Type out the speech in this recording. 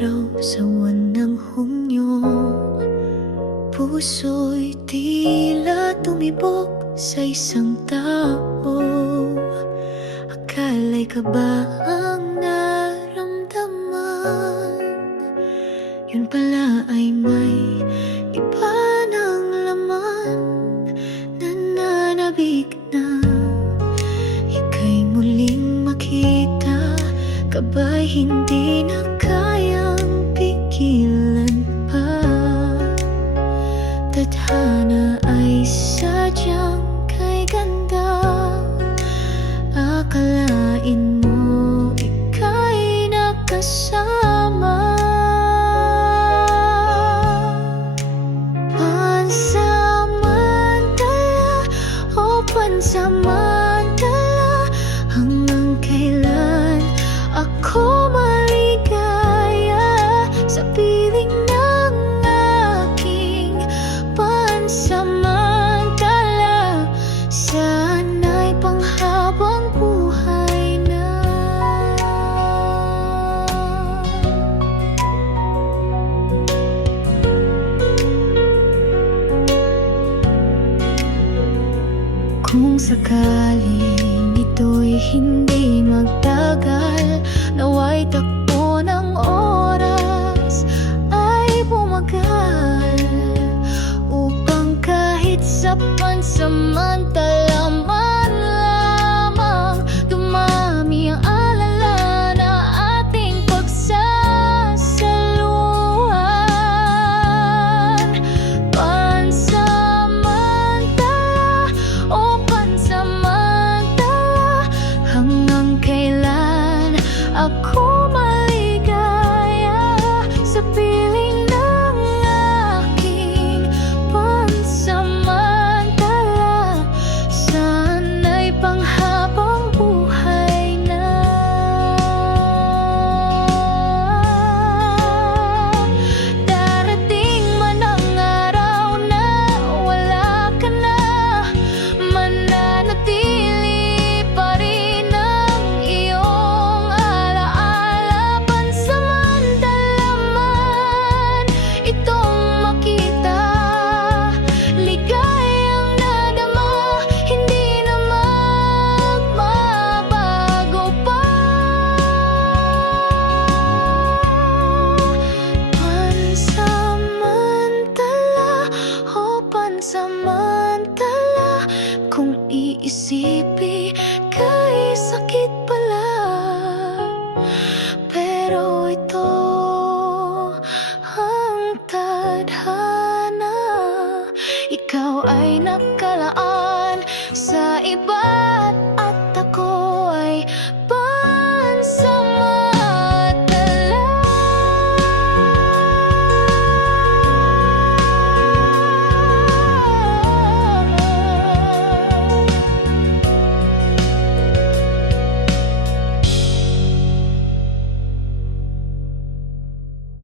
araw sa buwan ng Hunyo, puso'y tila tumibok sa isang tao. Akala'y kaba ang naramdaman, yun pala ay may iba ng laman. Nananabik na ika'y muling makita, kaba'y hindi na kayang pigilan pa. Tadhana ay sadyang kay ganda, akalain mo ika'y nakasama. Pansamantala o pansamantala, hanggang kailan ako maligaya sa piling ng aking pansamantala? Sana'y panghabang buhay na. Kung sakaling ito'y hindi magtagal, nawa'y takbo ng oras ay bumagal, upang kahit sa pansamantala man lamang dumami ang alala na ating pagsasaluhan. Pansamantala o pansamantala, hanggang kailan ako maligaya sa piling ng aking pansamantala? Sana'y panghabang buhay na. Darating man ang araw na wala ka na, mananatili pa rin ang iyong alaala. Pansamantala man itong makita, ligayang nadama, hindi na magbabago pa. Pansamantala o pansamantala, kung iisipin